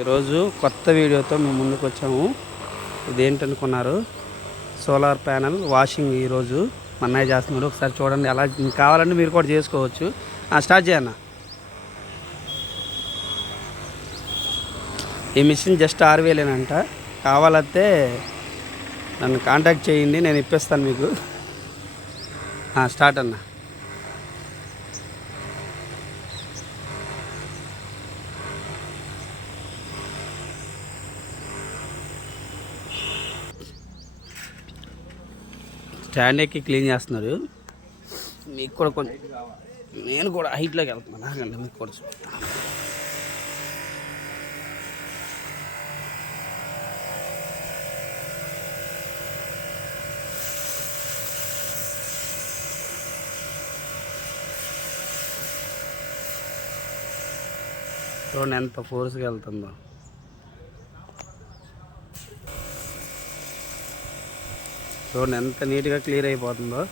ఈరోజు కొత్త వీడియోతో మేము ముందుకు వచ్చాము. ఇదేంటనుకున్నారు, సోలార్ ప్యానల్ వాషింగ్. ఈరోజు మన్నయ్య చేస్తున్నాడు. ఒకసారి చూడండి, ఎలా కావాలంటే మీరు కూడా చేసుకోవచ్చు. స్టార్ట్ చేయన్న. ఈ మిషన్ జస్ట్ 6,000 కావాలంటే నన్ను కాంటాక్ట్ చేయండి, నేను ఇప్పిస్తాను మీకు. స్టార్ట్ అన్న. స్టాండ్ ఎక్కి క్లీన్ చేస్తున్నారు. మీకు కూడా కొంచెం, నేను కూడా హైట్లోకి వెళ్తున్నాను. నాకంటే మీకు కూడా చూడండి ఎంత ఫోర్స్గా వెళ్తుందో. చూడండి ఎంత నీట్గా క్లియర్ అయిపోతుందో.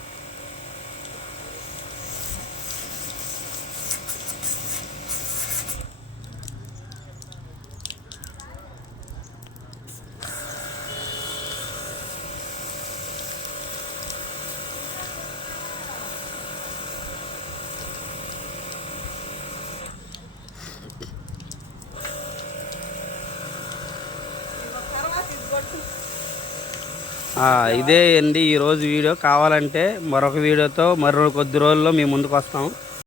ఇదే అండి ఈరోజు వీడియో. కావాలంటే మరొక వీడియోతో మరో కొద్ది రోజుల్లో మీ ముందుకు వస్తాం.